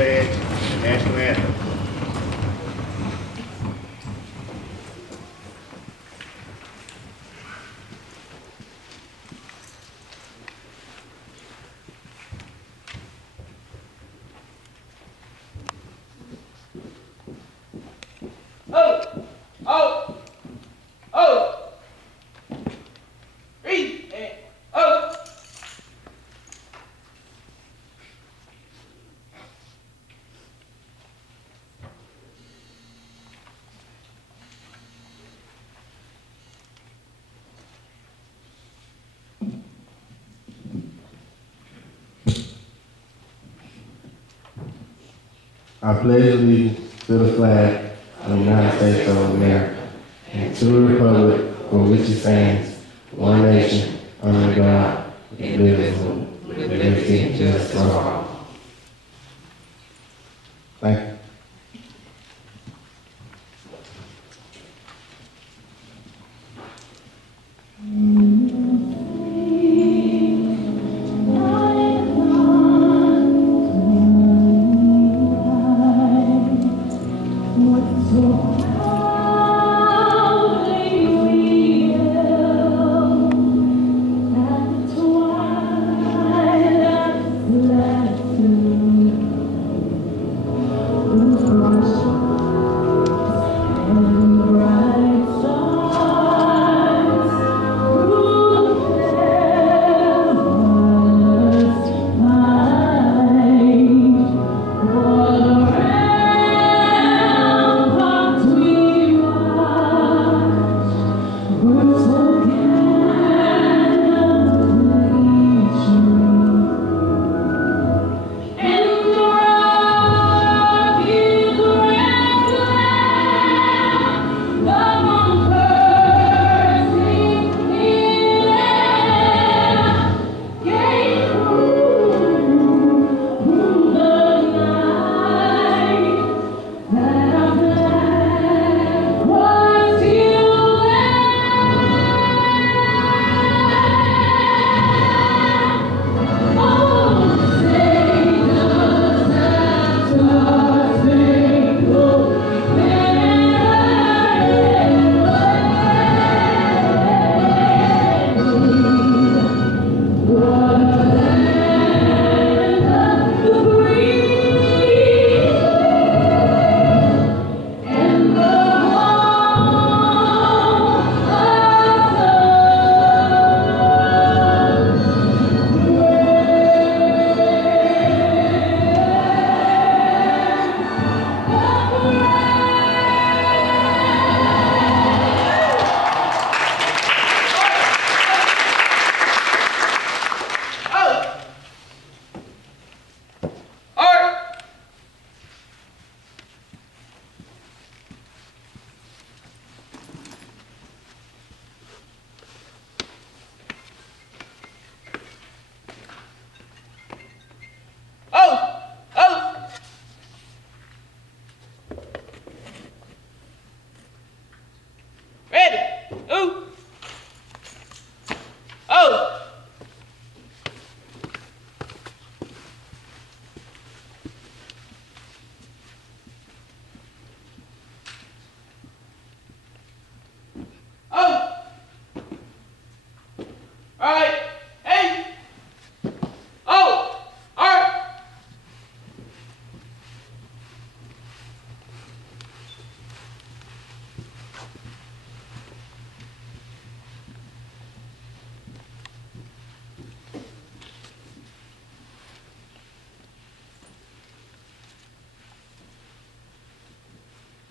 pledge and the national anthem. I pledge allegiance to the flag of the United States of America and to the republic for which it stands, one nation, under God, indivisible, with liberty and justice for all. Thank you.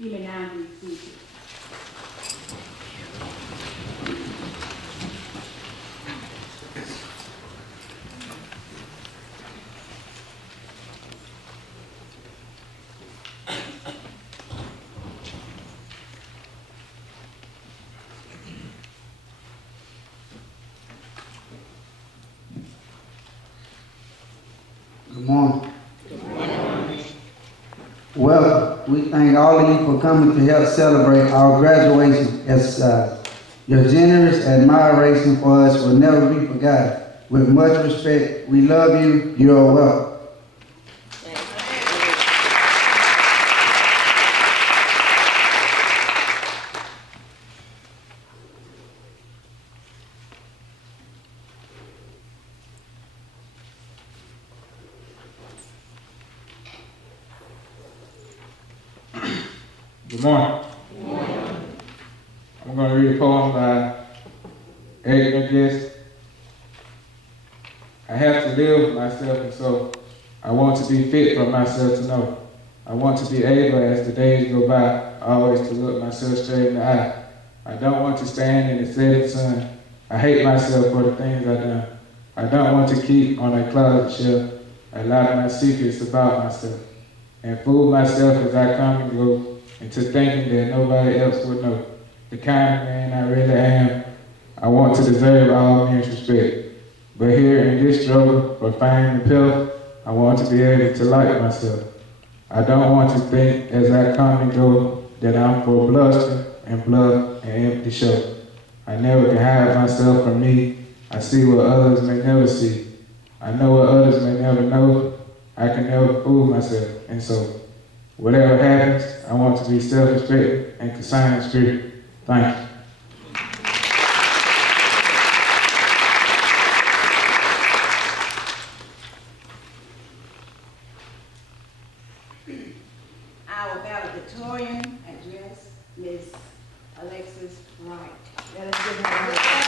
You may now be seated. Good morning. Well, we thank all of you for coming to help celebrate our graduation. As your generous admiration for us will never be forgotten. With much respect, we love you. You are welcome. Good morning. I'm going to read a poem by Edgar Guest. I have to live with myself, and so I want to be fit for myself to know. I want to be able, as the days go by, always to look myself straight in the eye. I don't want to stand in the setting sun. I hate myself for the things I've done. I don't want to keep on a closet shelf a lot of my secrets about myself and fool myself as I come and go into thinking that nobody else would know the kind of man I really am. I want to deserve all men's respect. But here in this struggle for fame and pelf, I want to be able to like myself. I don't want to think as I come and go that I'm for bluster and bluff and empty show. I never can hide myself from me. I see what others may never see. I know what others may never know. I can never fool myself. And so, whatever happens, I want to be self-respecting and consigned spirit. Thank you. Our valedictorian address, Ms. Alexis Wright. Let us give her a hand.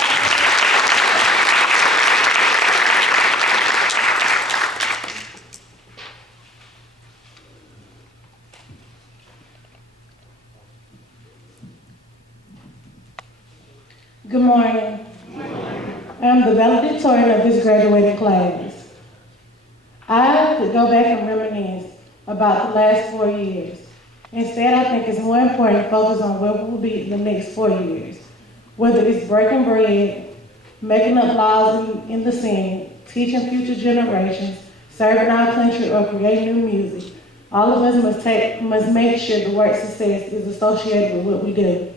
Good morning. I am the valedictorian of this graduating class. I could go back and reminisce about the last 4 years. Instead, I think it's more important to focus on what will be the next 4 years. Whether it's breaking bread, making up laws in the Senate, teaching future generations, serving our country, or creating new music, all of us must make sure the word success is associated with what we do.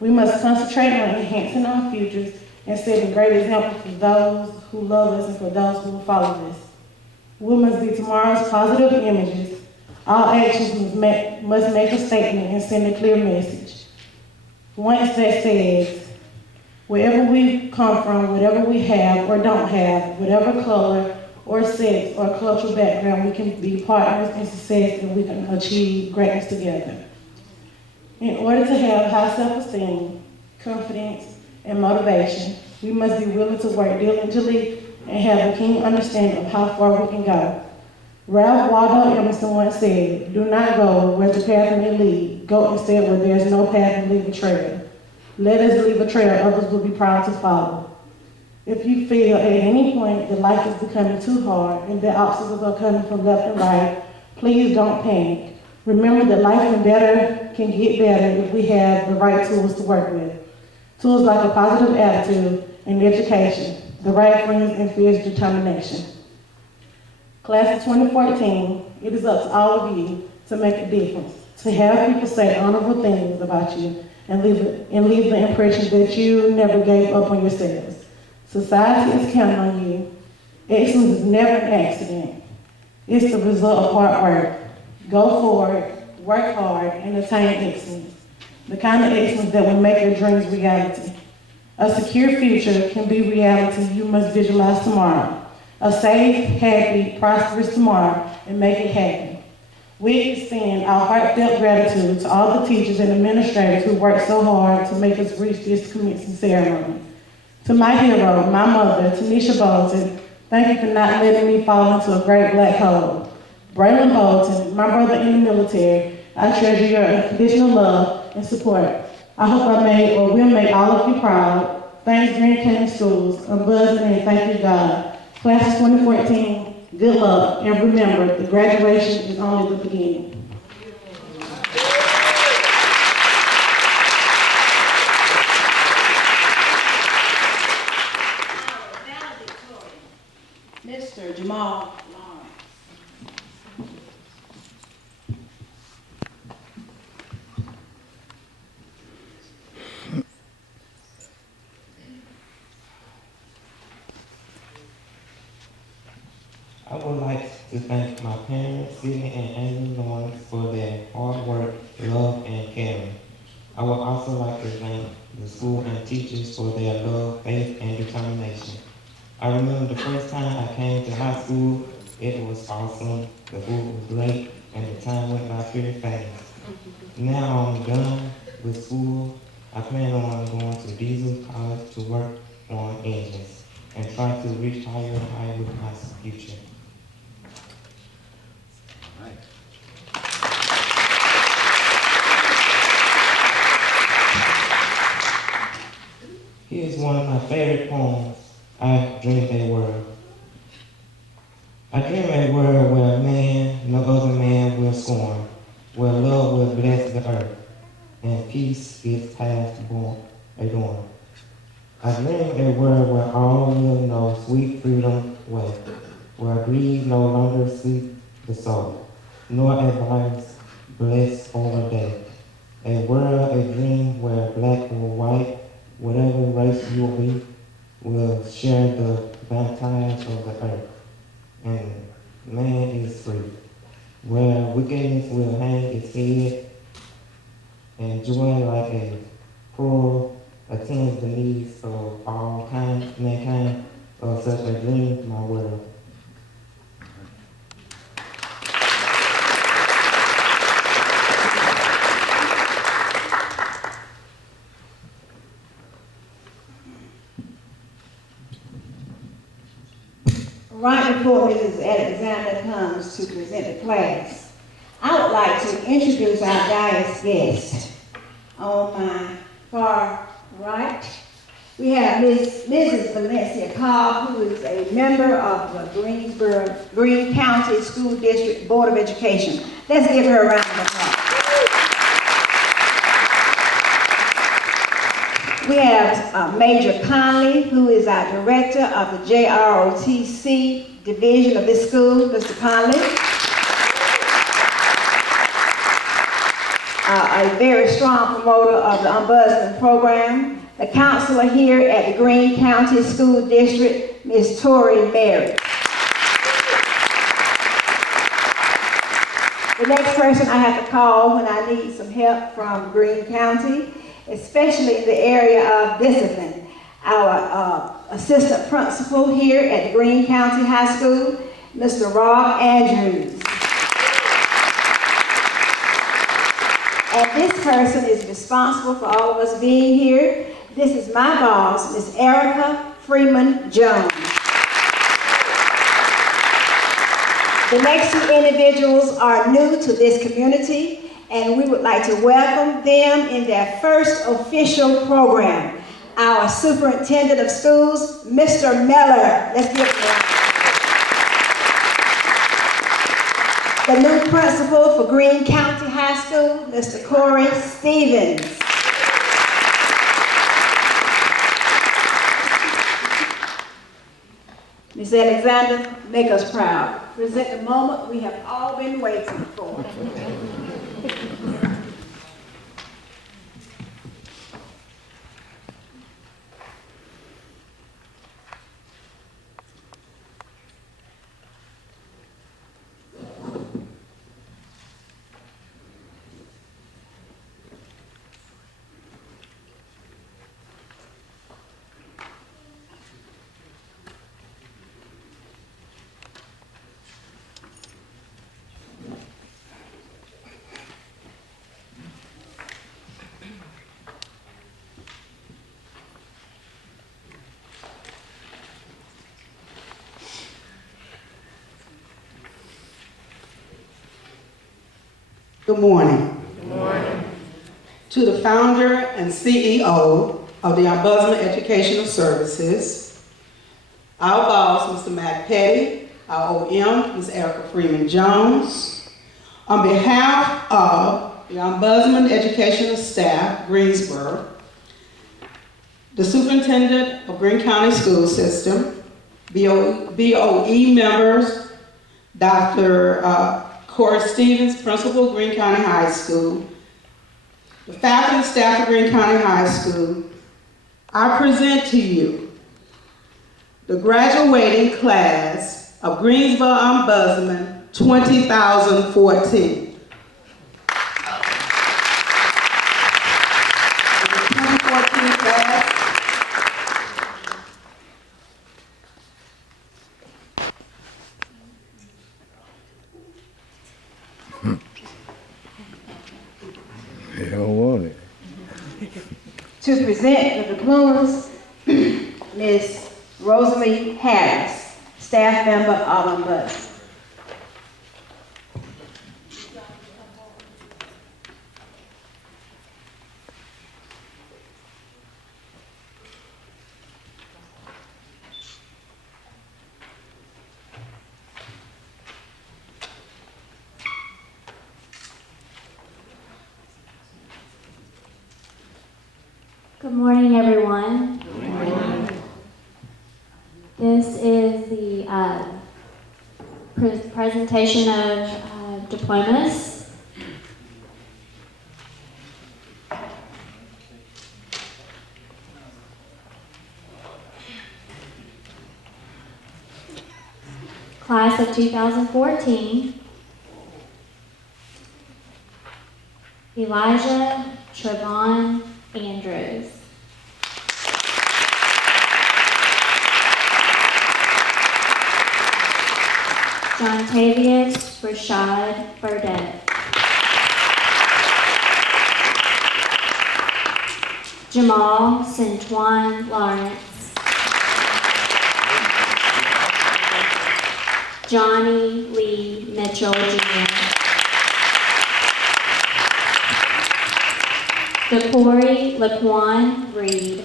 We must concentrate on enhancing our futures and setting great examples for those who love us and for those who will follow us. We must be tomorrow's positive images. All actions must make a statement and send a clear message. Once that says, wherever we come from, whatever we have or don't have, whatever color or sex or cultural background, we can be partners in success and we can achieve greatness together. In order to have high self-esteem, confidence, and motivation, we must be willing to work diligently and have a keen understanding of how far we can go. Ralph Waldo Emerson once said, "Do not go where the path may lead. Go instead where there is no path and leave a trail. Let us leave a trail others will be proud to follow." If you feel at any point that life is becoming too hard and that obstacles are coming from left and right, please don't panic. Remember that life can get better if we have the right tools to work with. Tools like a positive attitude and education, the right friends, and fierce determination. Class of 2014, it is up to all of you to make a difference, to have people say honorable things about you and leave the impression that you never gave up on yourselves. Society is counting on you. Excellence is never an accident. It's the result of hard work. Go forward, work hard, and attain excellence. The kind of excellence that will make your dreams reality. A secure future can be reality you must visualize tomorrow. A safe, happy, prosperous tomorrow, and make it happen. We extend our heartfelt gratitude to all the teachers and administrators who worked so hard to make us reach this commencement ceremony. To my hero, my mother, Tanisha Bolton, thank you for not letting me fall into a great black hole. Braylon Bolton, my brother in the military, I treasure your unconditional love and support. I hope I made or will make all of you proud. Thanks, Green County Schools. I'm buzzing and thank you, God. Class of 2014, good luck, and remember, the graduation is only the beginning. Mr. Jamal Lawrence. I would like to thank my parents, Sydney and Amy Lawrence, for their hard work, love, and caring. I would also like to thank the school and teachers for their love, faith, and determination. I remember the first time I came to high school, it was awesome, the food was great, and the time went by pretty fast. Now I'm done with school. I plan on going to diesel college to work on engines and try to reach higher and higher with my future. Here's one of my favorite poems. I dream a world. I dream a world where man, no other man will scorn, where love will bless the earth, and peace is past born, adorned. I dream a world where all will know sweet freedom way, where greed no longer sleep the soul, nor a violence bless over day. A world, a dream where black or white, whatever race you will be, will share the baptize of the earth, and man is free. Where wickedness will hang its head, and joy like a pearl attends the needs of all mankind. Of such a dream, my world. Right before Mrs. Alexander comes to present the class, I would like to introduce our dais guest. On my far right, we have Mrs. Valencia Cobb, who is a member of the Greene County School District Board of Education. Let's give her a round of applause. We have Major Conley, who is our director of the JROTC division of this school. Mr. Conley. A very strong promoter of the Ombudsman program. The counselor here at the Greene County School District, Ms. Tori Mary. The next person I have to call when I need some help from Greene County, especially in the area of discipline. Our assistant principal here at the Greene County High School, Mr. Rob Andrews. And this person is responsible for all of us being here. This is my boss, Ms. Erica Freeman Jones. The next two individuals are new to this community, and we would like to welcome them in their first official program. Our superintendent of schools, Mr. Miller. Let's give him a round. The new principal for Greene County High School, Mr. Corey Stevens. Ms. Alexander, make us proud. Present the moment we have all been waiting for. Good morning. Good morning. To the founder and CEO of the Ombudsman Educational Services, our boss, Mr. Matt Petty, our OM, Ms. Erica Freeman Jones, on behalf of the Ombudsman Educational Staff, Greensboro, the Superintendent of Greene County School System, BOE members, Dr. Corey Stevens, Principal, Greene County High School, the faculty and staff of Greene County High School, I present to you the graduating class of Greensboro Ombudsman 2014. The 2014 class They don't want it. To present the diplomas, Ms. Rosalie Harris, staff member of Ombudsman. Good morning, everyone. Good morning. This is the presentation of diplomas. Class of 2014, Elijah Trevon Andrews. John Tavius Rashad Burdett. Jamal Centwan Lawrence. Johnny Lee Mitchell Jr. DeCory Laquan Reed.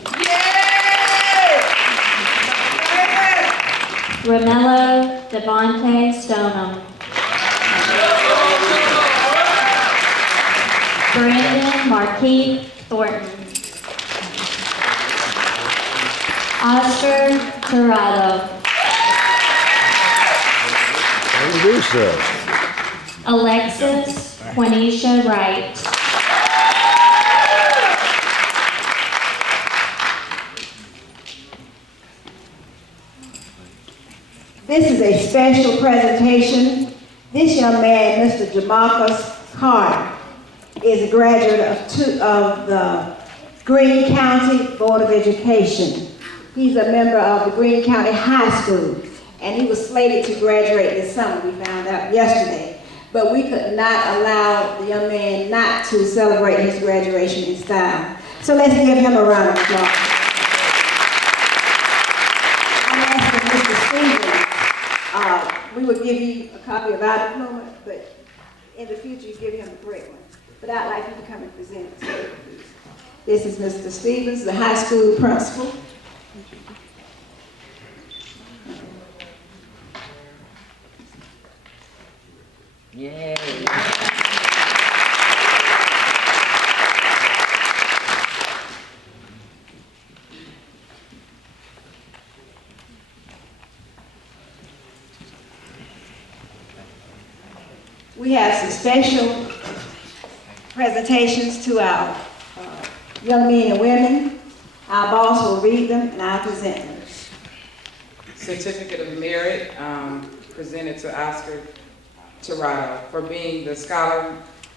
Romello Devontae Stoneham. Brandon Marquis Thornton. Oscar Tirado. Alexis Quenisha Wright. This is a special presentation. This young man, Mr. Jamarcus Carter, is a graduate of the Greene County Board of Education. He's a member of the Greene County High School, and he was slated to graduate this summer, we found out yesterday. But we could not allow the young man not to celebrate his graduation in style. So let's give him a round of applause. I'm asking Mr. Stevens, we would give you a copy of our diploma, but in the future you give him the correct one. But I'd like you to come and present it to me, please. This is Mr. Stevens, the high school principal. Yay. We have some special presentations to our young men and women. Our boss will read them and I'll present them. Certificate of Merit presented to Oscar Tirado for being the scholar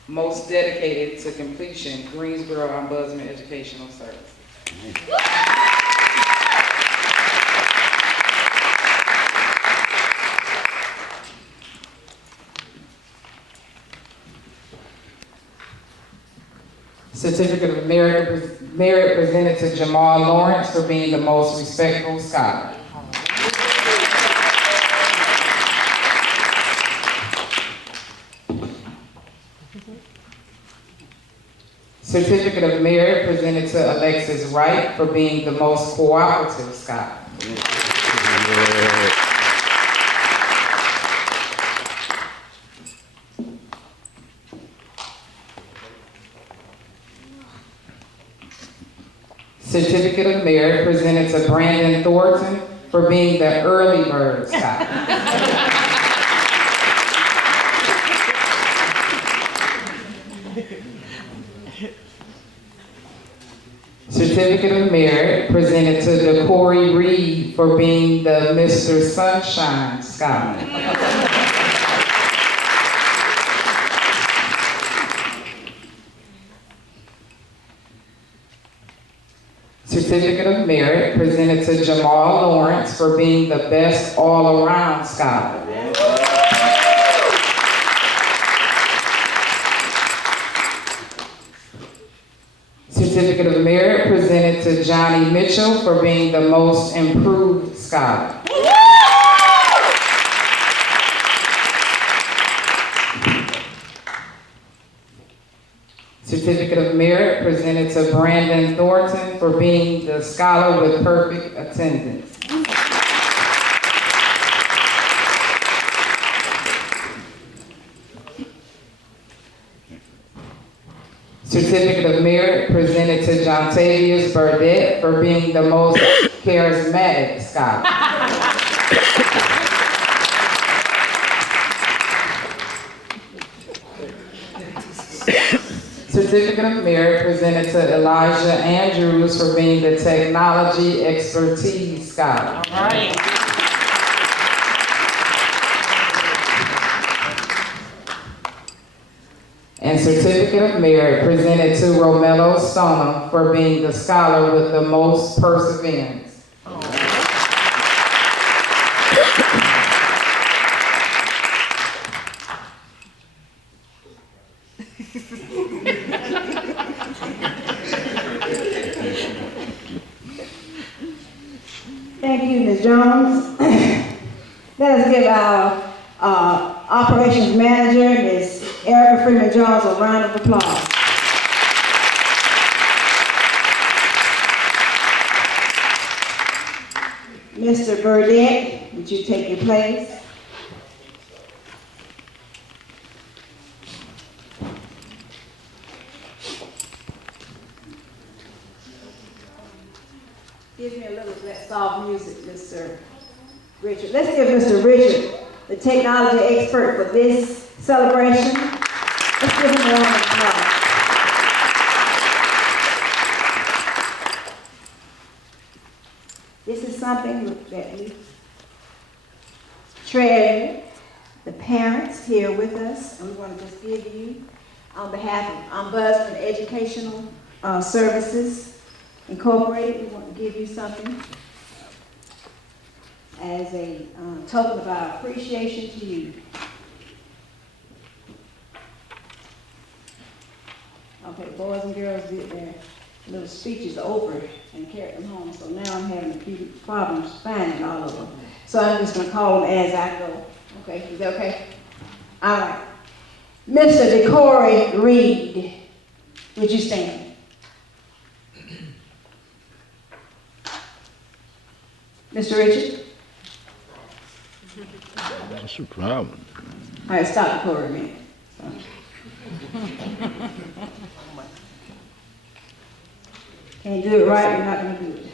most dedicated to completion, Greensboro Ombudsman Educational Services. Certificate of Merit presented to Jamal Lawrence for being the most respectful scholar. Certificate of Merit presented to Alexis Wright for being the most cooperative scholar. Certificate of Merit presented to Brandon Thornton for being the early bird scholar. Certificate of Merit presented to DeCory Reed for being the Mr. Sunshine Scholar. Certificate of Merit presented to Jamal Lawrence for being the best all-around scholar. Certificate of Merit presented to Johnny Mitchell for being the most improved scholar. Certificate of Merit presented to Brandon Thornton for being the scholar with perfect attendance. Certificate of Merit presented to Jontavius Burdett for being the most charismatic scholar. Certificate of Merit presented to Elijah Andrews for being the technology expertise scholar. All right. And Certificate of Merit presented to Romello Stoneham for being the scholar with the most perseverance. Thank you, Ms. Jones. Let us give our operations manager, Ms. Erica Freeman Jones, a round of applause. Mr. Burdett, would you take your place? Give me a little of that soft music, Mr. Richard. Let's give Mr. Richard, the technology expert for this celebration. Let's give him a round of applause. This is something that we treasure. The parents here with us, and we want to just give you, on behalf of Ombudsman Educational Services Incorporated, we want to give you something as a token of our appreciation to you. Okay, boys and girls did their little speeches over and carried them home, so now I'm having a few problems finding all of them. So I'm just going to call them as I go. Okay, is that okay? All right. Mr. Decory Reed, would you stand? Mr. Richard? That's a problem. All right, stop the a minute. Can't do it right, you're not going to do it.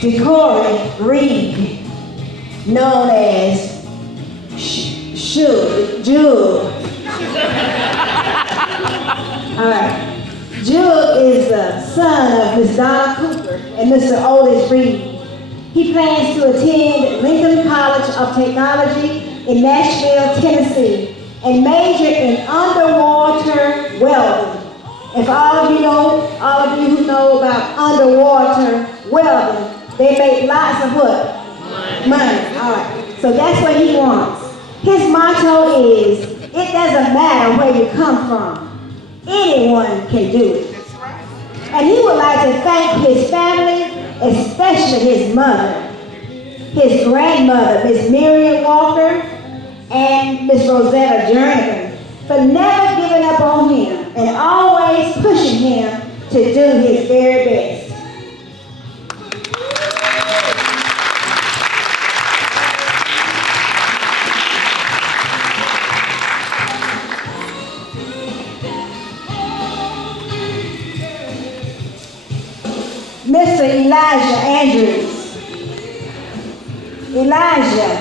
Decory Reed, known as Jug. All right. Jug is the son of Miss Donna Cooper and Mr. Otis Reed. He plans to attend Lincoln College of Technology in Nashville, Tennessee, and major in underwater welding. If all of you who know about underwater welding, they make lots of what? Money. All right. So that's what he wants. His motto is, it doesn't matter where you come from. Anyone can do it. And he would like to thank his family, especially his mother, his grandmother, Miss Miriam Walker, and Miss Rosetta Jernigan, for never giving up on him and always pushing him to do his very best. Mr. Elijah Andrews. Elijah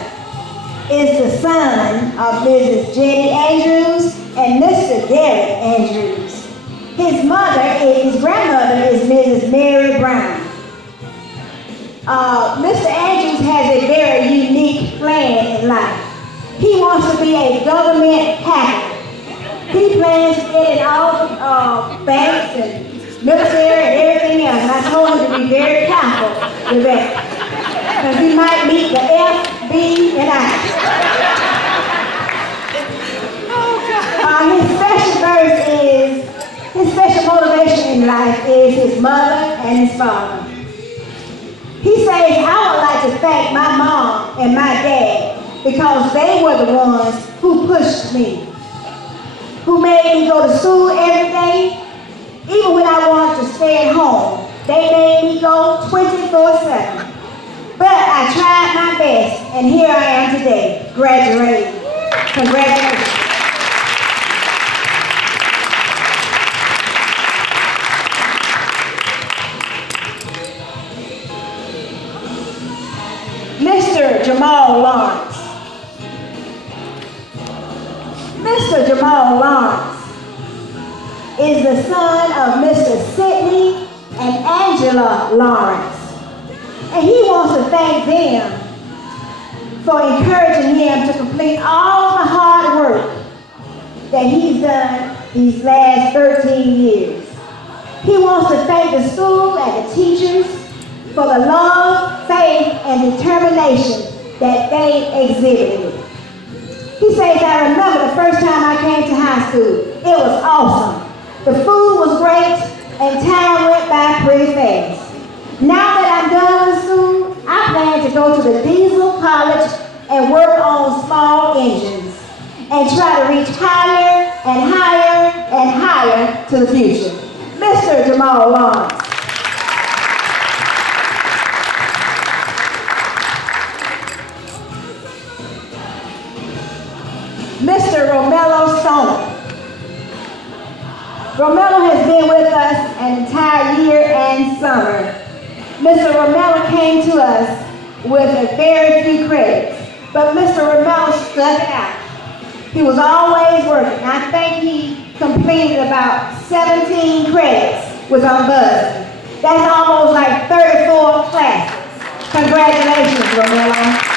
is the son of Mrs. Jenny Andrews and Mr. Derek Andrews. His grandmother is Mrs. Mary Brown. Mr. Andrews has a very unique plan in life. He wants to be a government hacker. He plans to get in all banks and military and everything and I told him to be very careful with that. Because he might meet the F, B, and I. His special motivation in life is his mother and his father. He says, I would like to thank my mom and my dad because they were the ones who pushed me, who made me go to school every day. Even when I wanted to stay at home, they made me go 24/7. But I tried my best, and here I am today, graduating. Congratulations. Mr. Jamal Lawrence. Mr. Jamal Lawrence is the son of Mr. Sidney and Angela Lawrence. And he wants to thank them for encouraging him to complete all the hard work that he's done these last 13 years. He wants to thank the school and the teachers for the love, faith, and determination that they exhibited. He says, I remember the first time I came to high school. It was awesome. The food was great, and time went by pretty fast. Now that I'm done with school, I plan to go to the diesel college and work on small engines and try to reach higher and higher and higher to the future. Mr. Jamal Lawrence. Mr. Romello Sona. Romello has been with us an entire year and summer. Mr. Romello came to us with a very few credits, but Mr. Romello stuck it out. He was always working. I think he completed about 17 credits with Ombudsman. That's almost like 34 classes. Congratulations, Romello.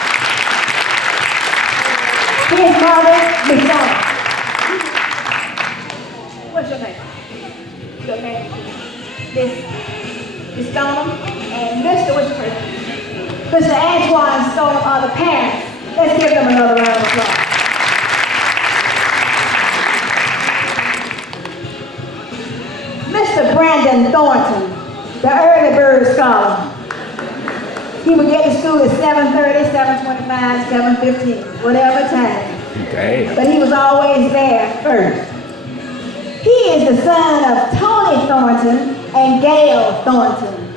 His mother, Miss Sona. What's your name? Your name? Miss Stoneham and Mr. what's your first name? Mr. Antoine Stoneham are the parents. Let's give them another round of applause. Mr. Brandon Thornton, the early bird scholar. He would get to school at 7:30, 7:25, 7:15, whatever time. Damn. But he was always there first. He is the son of Tony Thornton and Gail Thornton.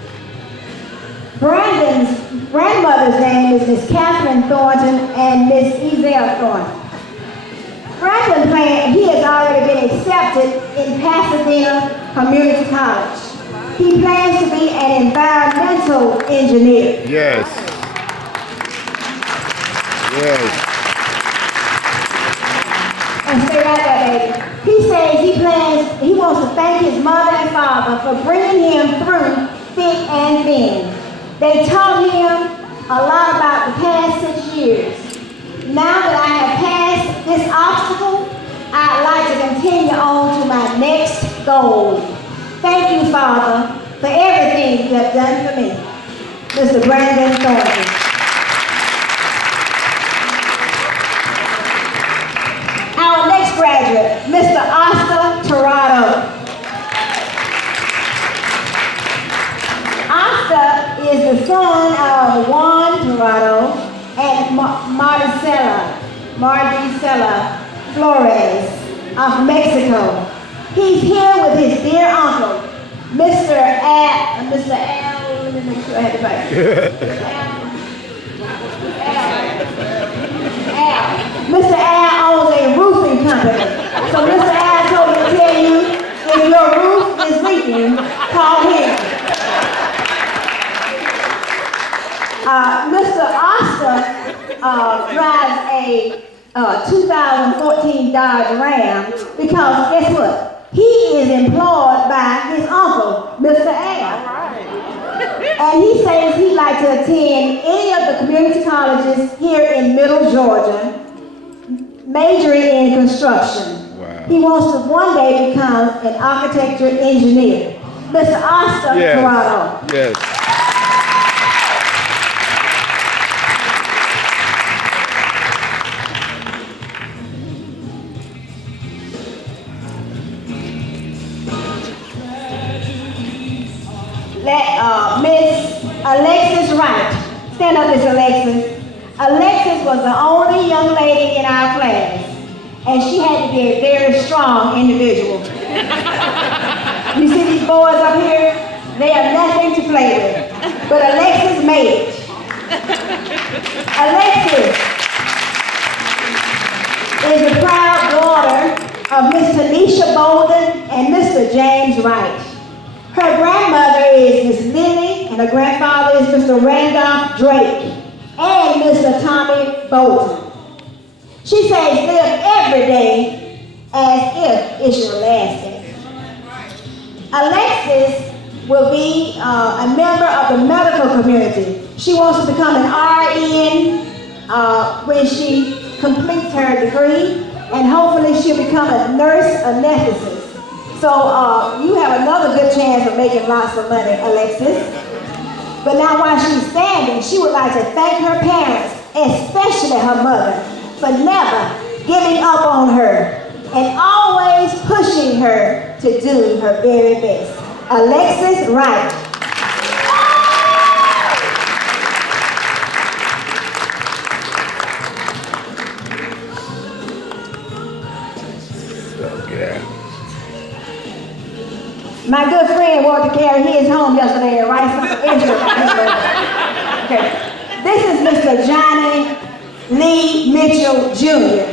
Brandon's grandmother's name is Miss Catherine Thornton and Miss Ezell Thornton. Brandon he has already been accepted in Pasadena Community College. He plans to be an environmental engineer. Yes. Yes. And stay right there, baby. He says he wants to thank his mother and father for bringing him through thick and thin. They taught him a lot about the past 6 years. Now that I have passed this obstacle, I'd like to continue on to my next goal. Thank you, Father, for everything you have done for me. Mr. Brandon Thornton. Our next graduate, Mr. Oscar Tirado. Oscar is the son of Juan Tirado and Maricela Flores of Mexico. He's here with his dear uncle, Mr. Al, let me make sure I have it right. Mr. Al owns a roofing company. So Mr. Al told me to tell you, if your roof is leaking, call him. Mr. Oscar drives a 2014 Dodge Ram because guess what? He is employed by his uncle, Mr. Al. And he says he'd like to attend any of the community colleges here in Middle Georgia, majoring in construction. Wow. He wants to one day become an architecture engineer. Mr. Oscar Torado. Yes. Let Miss Alexis Wright. Stand up, Miss Alexis. Alexis was the only young lady in our class, and she had to be a very strong individual. You see these boys up here? They are nothing to play with. But Alexis made it. Alexis is the proud daughter of Miss Tanisha Bolden and Mr. James Wright. Her grandmother is Miss Lily, and her grandfather is Mr. Randolph Drake and Mr. Tommy Bolton. She says live every day as if it's your last day. Alexis will be a member of the medical community. She wants to become an RN when she completes her degree, and hopefully she'll become a nurse anesthetist. So you have another good chance of making lots of money, Alexis. But now while she's standing, she would like to thank her parents, especially her mother, for never giving up on her and always pushing her to do her very best. Alexis Wright. My good friend wanted to carry his home yesterday and write something interesting. Okay. This is Mr. Johnny Lee Mitchell Jr.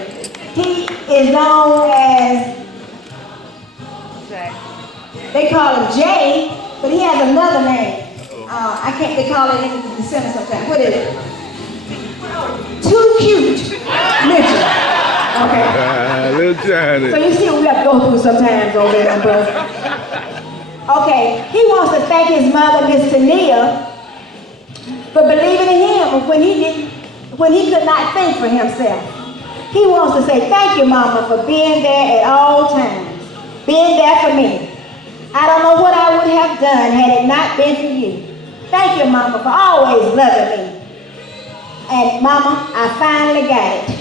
He is known as, they call him Jay, but he has another name. I can't, they call it in the center sometimes. What is it? Too Cute Mitchell. Okay. Little Johnny. So you see what we have to go through sometimes over there, brother. Okay, he wants to thank his mother, Miss Tania, for believing in him when he could not think for himself. He wants to say thank you, Mama, for being there at all times, being there for me. I don't know what I would have done had it not been for you. Thank you, Mama, for always loving me. And Mama, I finally got it.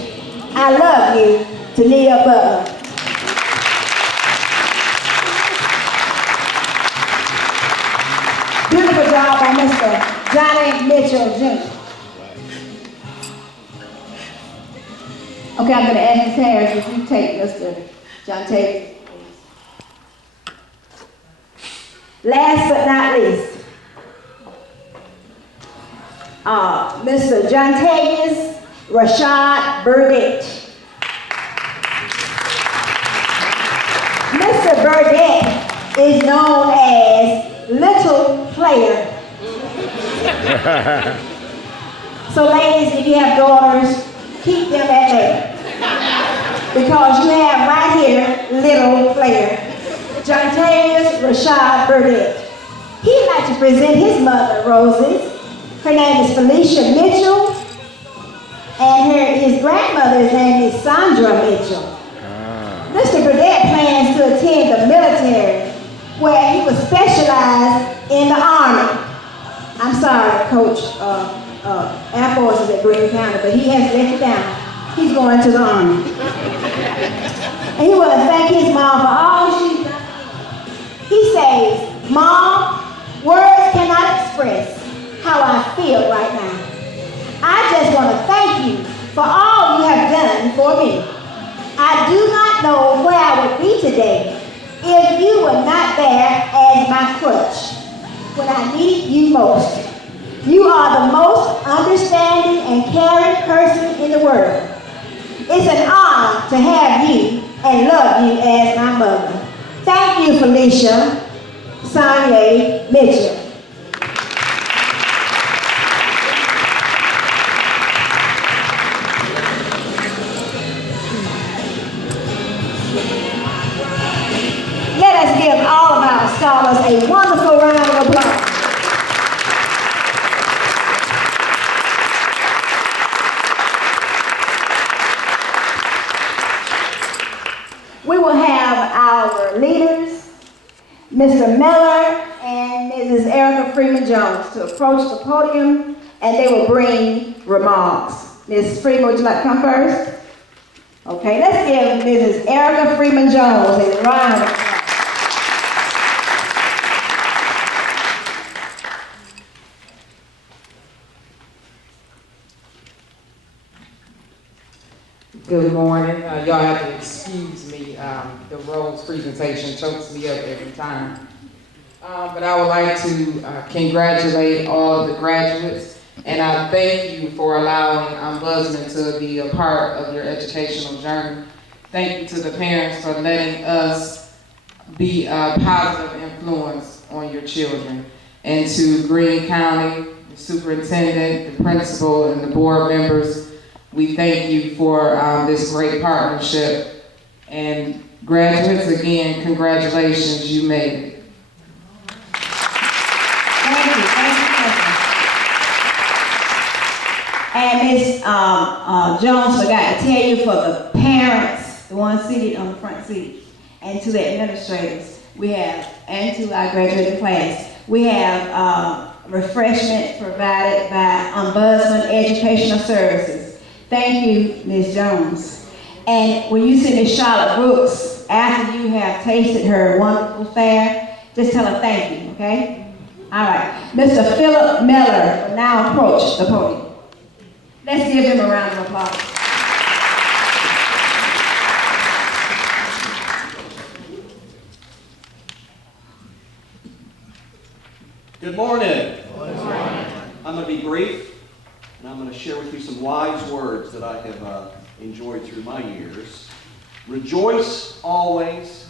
I love you, Tania Butler. Beautiful job by Mr. Johnny Mitchell Jr. Okay, I'm going to ask Ms. Harris if you take Mr. John Taylor. Last but not least, Mr. John Tavius Rashad Burdett. Mr. Burdett is known as Little Player. So ladies, if you have daughters, keep them at bay. Because you have right here, Little Player. John Tavius Rashad Burdett. He'd like to present his mother, Roses. Her name is Felicia Mitchell. And his grandmother's name is Sandra Mitchell. Mr. Burdett plans to attend the military, where he was specialized in the Army. I'm sorry, Coach, Air Force is at Green County, but he has let it down. He's going to the Army. And he wants to thank his mom for all she's done. He says, Mom, words cannot express how I feel right now. I just want to thank you for all you have done for me. I do not know where I would be today if you were not there as my crutch when I needed you most. You are the most understanding and caring person in the world. It's an honor to have you and love you as my mother. Thank you, Felicia Sonia Mitchell. Let us give all of our scholars a wonderful round of applause. We will have our leaders, Mr. Miller and Mrs. Erica Freeman Jones to approach the podium, and they will bring remarks. Ms. Freeman, would you like to come first? Okay, let's give Mrs. Erica Freeman Jones a round of applause. Good morning. Y'all have to excuse me. The Rose presentation chokes me up every time. But I would like to congratulate all of the graduates, and I thank you for allowing Ombudsman to be a part of your educational journey. Thank you to the parents for letting us be a positive influence on your children. And to Greene County, the superintendent, the principal, and the board members, we thank you for this great partnership. And graduates, again, congratulations, you made it. Thank you. And Ms. Jones forgot to tell you, for the parents, the ones seated on the front seat, and to the administrators, we have, and to our graduating class, we have refreshments provided by Ombudsman Educational Services. Thank you, Ms. Jones. And when you see Ms. Charlotte Brooks, after you have tasted her wonderful fare, just tell her thank you, okay? All right. Mr. Philip Miller will now approach the podium. Let's give him a round of applause. Good morning. Good morning. I'm going to be brief, and I'm going to share with you some wise words that I have enjoyed through my years. Rejoice always,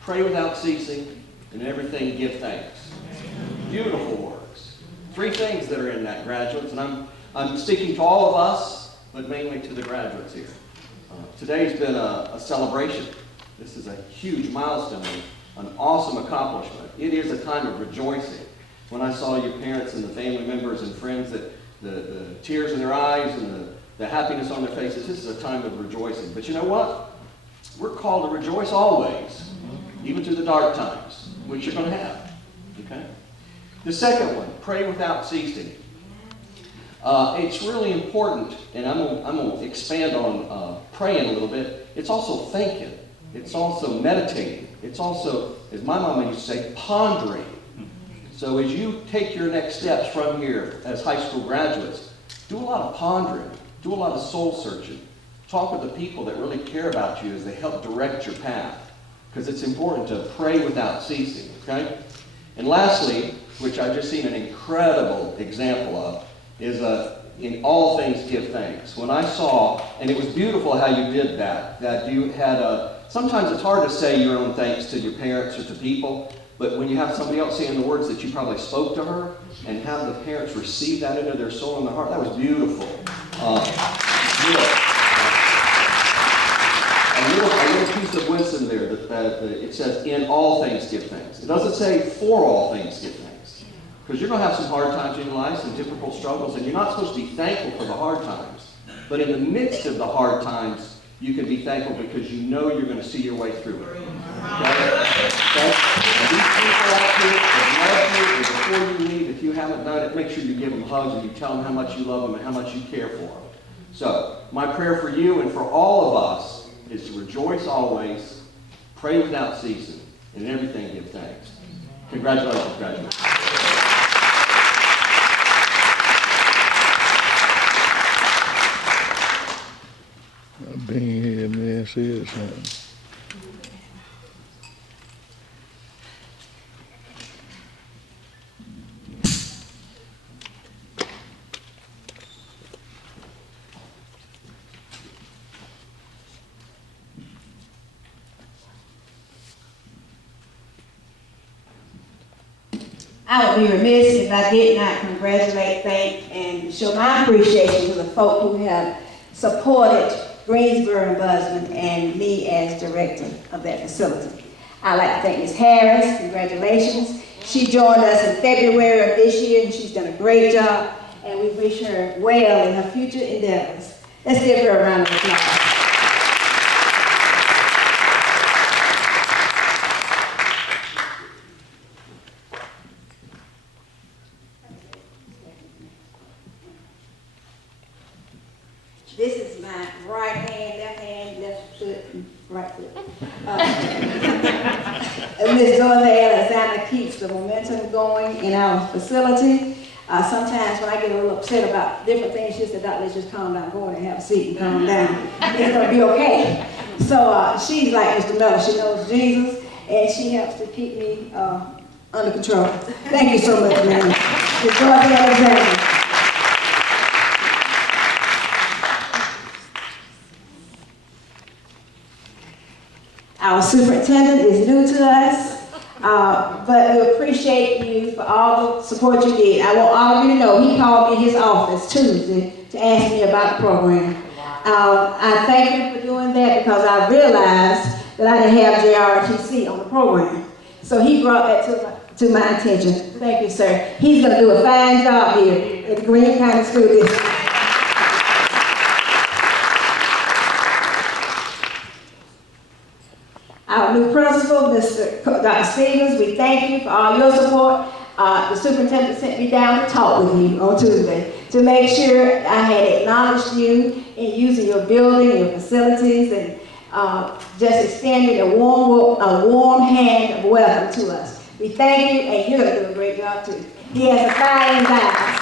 pray without ceasing, and everything give thanks. Beautiful words. 3 things that are in that, graduates, and I'm speaking to all of us, but mainly to the graduates here. Today's been a celebration. This is a huge milestone, an awesome accomplishment. It is a time of rejoicing. When I saw your parents and the family members and friends, that the tears in their eyes and the happiness on their faces, this is a time of rejoicing. But you know what? We're called to rejoice always, even through the dark times, which you're going to have. Okay? The second one, pray without ceasing. It's really important, and I'm going to expand on praying a little bit. It's also thinking. It's also meditating. It's also, as my mama used to say, pondering. So as you take your next steps from here as high school graduates, do a lot of pondering, do a lot of soul searching. Talk with the people that really care about you as they help direct your path, because it's important to pray without ceasing, okay? And lastly, which I've just seen an incredible example of, is in all things give thanks. When I saw, and it was beautiful how you did that you had sometimes it's hard to say your own thanks to your parents or to people, but when you have somebody else saying the words that you probably spoke to her, and have the parents receive that into their soul and their heart, that was beautiful. A little piece of wisdom there that it says, in all things give thanks. It doesn't say for all things give thanks. Because you're going to have some hard times in your life, some difficult struggles, and you're not supposed to be thankful for the hard times. But in the midst of the hard times, you can be thankful because you know you're going to see your way through it. Okay? And these people out here that love you, and before you leave, if you haven't done it, make sure you give them hugs and you tell them how much you love them and how much you care for them. So, my prayer for you and for all of us is to rejoice always, pray without ceasing, and in everything give thanks. Congratulations, graduates. Being here, man, said something. I would be remiss if I did not congratulate, thank, and show my appreciation to the folk who have supported Greensboro Ombudsman and me as director of that facility. I'd like to thank Ms. Harris, congratulations. She joined us in February of this year, and she's done a great job, and we wish her well in her future endeavors. Let's give her a round of applause. And Ms. Dorothy Alexander keeps the momentum going in our facility. Sometimes when I get a little upset about different things, she said, "Doc, let's just calm down, go in and have a seat and calm down. It's gonna be okay." So she's like Mr. Miller, she knows Jesus, and she helps to keep me under control. Thank you so much, ma'am. Ms. Dorothy Alexander. Our superintendent is new to us, but we appreciate you for all the support you did. I want all of you to know he called me in his office Tuesday to ask me about the program. I thank him for doing that because I realized that I didn't have JRTC on the program. So he brought that to my attention. Thank you, sir. He's going to do a fine job here at the Greene County School District. Our new principal, Dr. Stevens, we thank you for all your support. The superintendent sent me down to talk with you on Tuesday to make sure I had acknowledged you in using your building, your facilities, and just extending a warm hand of welcome to us. We thank you, and you're going to do a great job too. He has a fire in his eyes.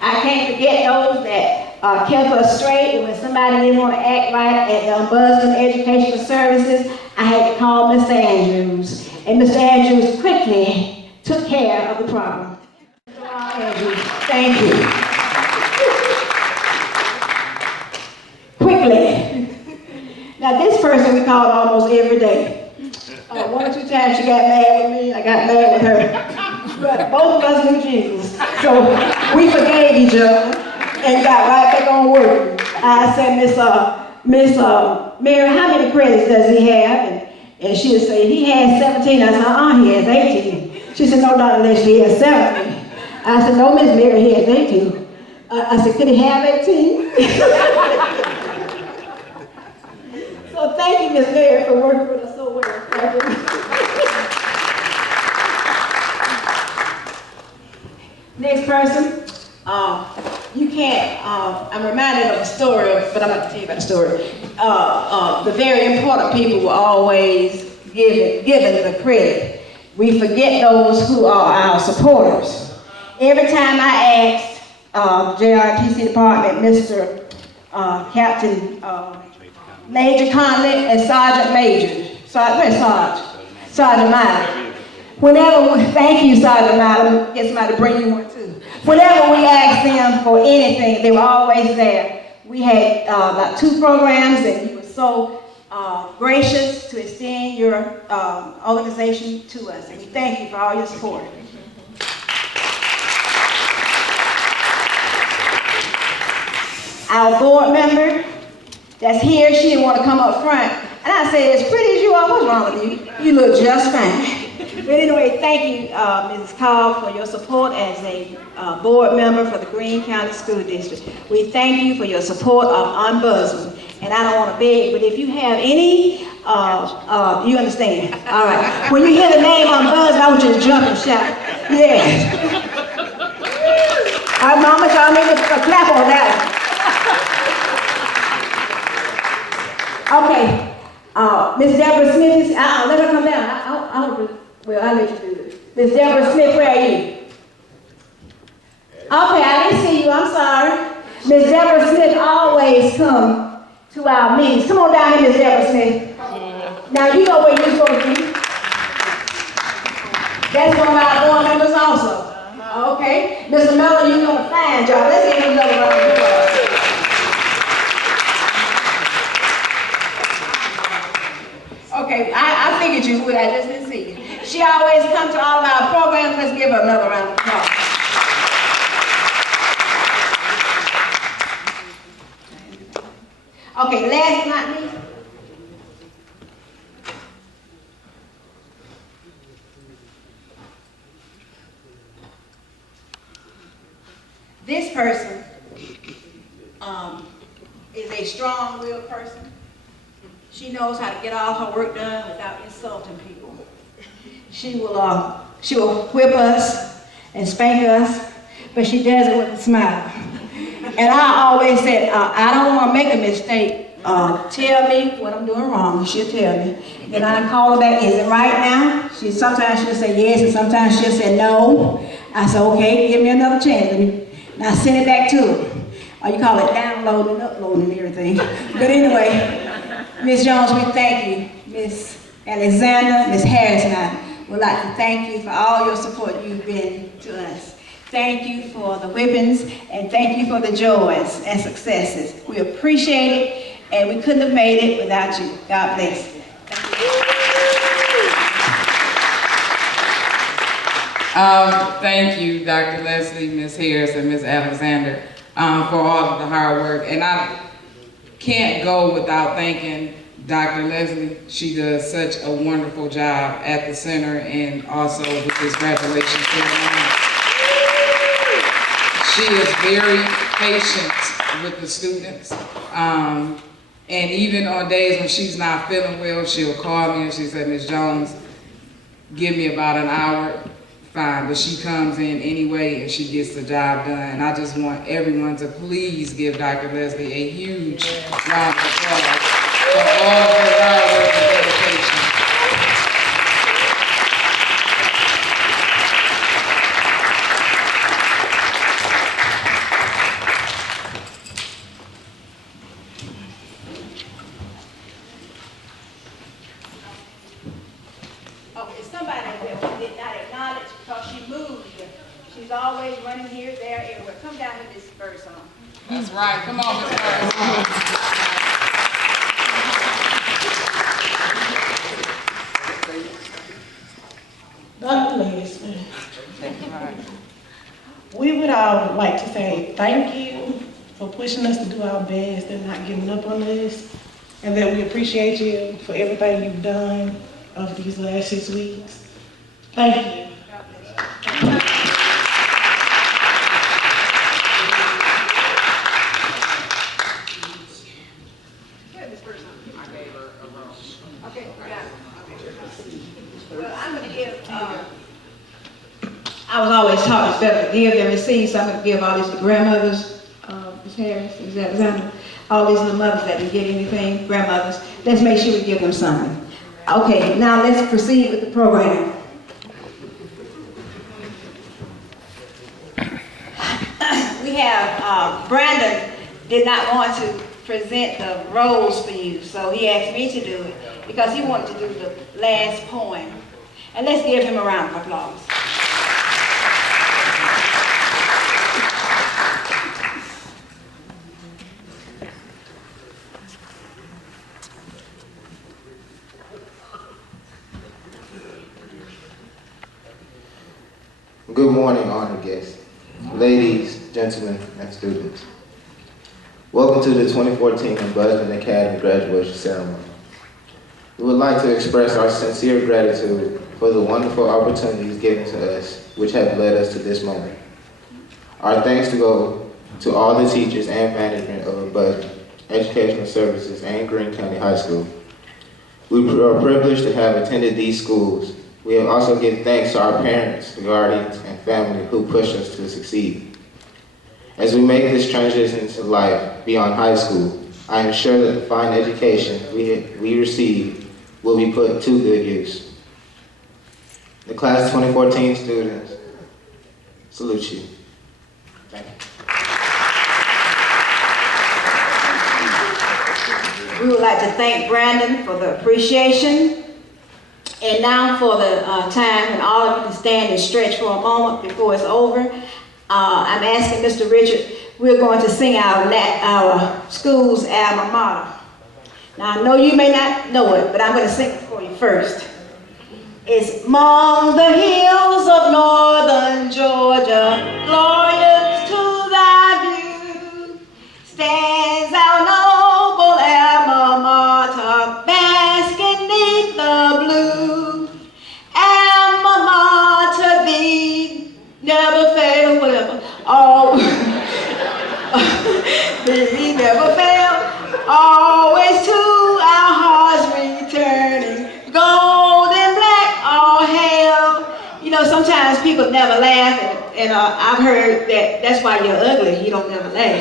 I can't forget those that kept us straight, and when somebody didn't want to act right at the Ombudsman Educational Services, I had to call Mr. Andrews. And Mr. Andrews quickly took care of the problem. Andrews, thank you. Quickly. Now this person we called almost every day. One or two times she got mad with me, I got mad with her. But both of us knew Jesus. So we forgave each other and got right back on work. I said, Miss Mary, how many credits does he have? And she would say, he has 17. I said, he has 18. She said, no, Dr. Leslie, he has 17. I said, no, Miss Mary, he has 18. I said, could he have 18? So thank you, Miss Mary, for working with us so well. Thank you. Next person. You can't, I'm reminded of a story, but I'm not going to tell you about the story. The very important people were always given the credit. We forget those who are our supporters. Every time I asked JRTC department, Mr. Captain Major Conley and Sergeant Myler. Thank you, Sergeant Myler, get somebody to bring you one too. Whenever we asked them for anything, they were always there. We had about 2 programs, and you were so gracious to extend your organization to us. And we thank you for all your support. Our board member that's here, she didn't want to come up front. And I said, as pretty as you are, what's wrong with you? You look just fine. But anyway, thank you, Mrs. Cobb, for your support as a board member for the Greene County School District. We thank you for your support of Ombudsman. And I don't want to beg, but if you have any, you understand. All right. When you hear the name Ombudsman, I want you to jump and shout. Yes. All right, Mama, y'all need to clap on that one. Okay. Miss Deborah Smith, let her come down. I'll let you do this. Miss Deborah Smith, where are you? Okay, I didn't see you, I'm sorry. Miss Deborah Smith always come to our meetings. Come on down here, Miss Deborah Smith. Now you know where you're supposed to be. That's one of our board members also. Okay. Mr. Miller, you're doing a fine job. Let's give him another round of applause. Okay, I figured you would, I just didn't see you. She always comes to all of our programs. Let's give her another round of applause. Okay, last but not least. This person is a strong-willed person. She knows how to get all her work done without insulting people. She will whip us and spank us, but she does it with a smile. And I always said, I don't want to make a mistake. Tell me what I'm doing wrong. She'll tell me. Then I call her back, is it right now? Sometimes she'll say yes, and sometimes she'll say no. I said, okay, give me another chance. And I send it back to her. Or you call it downloading, uploading, and everything. But anyway, Ms. Jones, we thank you. Ms. Alexander, Ms. Harris, and I would like to thank you for all your support you've been to us. Thank you for the whippings, and thank you for the joys and successes. We appreciate it, and we couldn't have made it without you. God bless. Thank you, Dr. Leslie, Ms. Harris, and Ms. Alexander, for all of the hard work. And I can't go without thanking Dr. Leslie. She does such a wonderful job at the center and also with this graduation ceremony. She is very patient with the students. And even on days when she's not feeling well, she'll call me and she said, Ms. Jones, give me about an hour. Fine, but she comes in anyway and she gets the job done. And I just want everyone to please give Dr. Leslie a huge round of applause for all of her hard work and dedication. Okay, somebody that we did not acknowledge because she moved here. She's always running here, there, everywhere. Come down to this first song. That's right. Come on, Ms. Harris. Dr. Leslie, we would all like to say thank you for pushing us to do our best and not giving up on us, and that we appreciate you for everything you've done over these last 6 weeks. Thank you. Well, I'm going to give, I was always taught it's better to give than receive, so I'm going to give all these to grandmothers, Ms. Harris, Ms. Alexander, all these little mothers that didn't get anything, grandmothers. Let's make sure we give them something. Okay, now let's proceed with the program. We have, Brandon did not want to present the rose for you, so he asked me to do it because he wanted to do the last poem. And let's give him a round of applause. Good morning, honored guests, ladies, gentlemen, and students. Welcome to the 2014 Ombudsman Academy graduation ceremony. We would like to express our sincere gratitude for the wonderful opportunities given to us, which have led us to this moment. Our thanks to go to all the teachers and management of Ombudsman Educational Services and Greene County High School. We are privileged to have attended these schools. We have also given thanks to our parents, guardians, and family who push us to succeed. As we make this transition to life beyond high school, I am sure that the fine education we receive will be put to good use. The class of 2014 students salute you. Thank you. We would like to thank Brandon for the appreciation. And now for the time when all of you can stand and stretch for a moment before it's over. I'm asking Mr. Richard, we're going to sing our school's alma mater. Now I know you may not know it, but I'm going to sing it for you first. It's among the hills of northern Georgia, glorious to thy view, stands our noble alma mater, basking 'neath the blue. Alma mater thee, never fail, whatever. Oh, thee never fail, always to our hearts returning, gold and black, all hail. You know, sometimes people never laugh and I've heard that that's why you're ugly. You don't never laugh.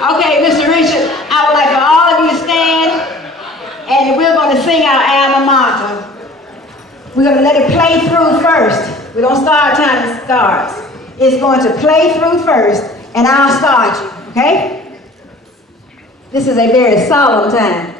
Okay, Mr. Richard, I would like for all of you to stand, and we're going to sing our alma mater. We're going to let it play through first. We don't start time it starts. It's going to play through first, and I'll start you, okay? This is a very solemn time.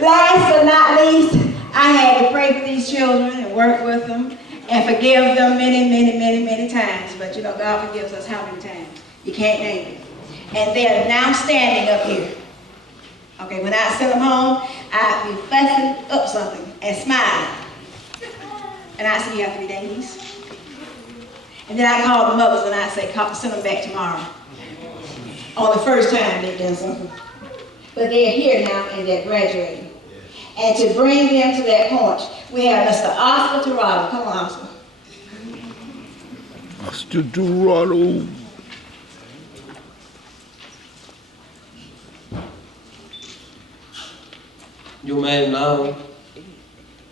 Last but not least, I had to pray for these children and work with them and forgive them many times. But you know, God forgives us how many times? You can't name it. And they're now standing up here. Okay, when I send them home, I'd be fussing up something and smiling. And I see you have 3 days. And then I call the mothers and I say, send them back tomorrow. On the first time they've done something. But they're here now and they're graduating. And to bring them to that point, we have Mr. Oscar Tirado. Come on, Oscar. Oscar Tirado. You may now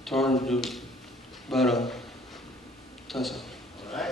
turn to Bara Tasa. All right.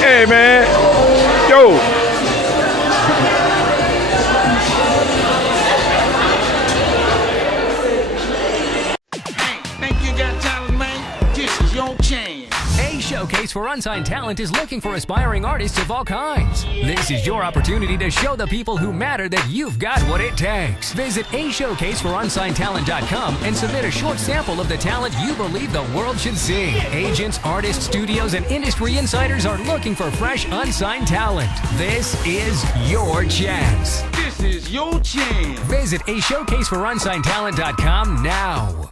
Hey, man. Yo. Think you got talent, man? This is your chance. A Showcase Showcase for Unsigned Talent is looking for aspiring artists of all kinds. This is your opportunity to show the people who matter that you've got what it takes. Visit ashowcaseforunsignedtalent.com and submit a short sample of the talent you believe the world should see. Agents, artists, studios, and industry insiders are looking for fresh, unsigned talent. This is your chance. This is your chance. Visit ashowcaseforunsignedtalent.com now.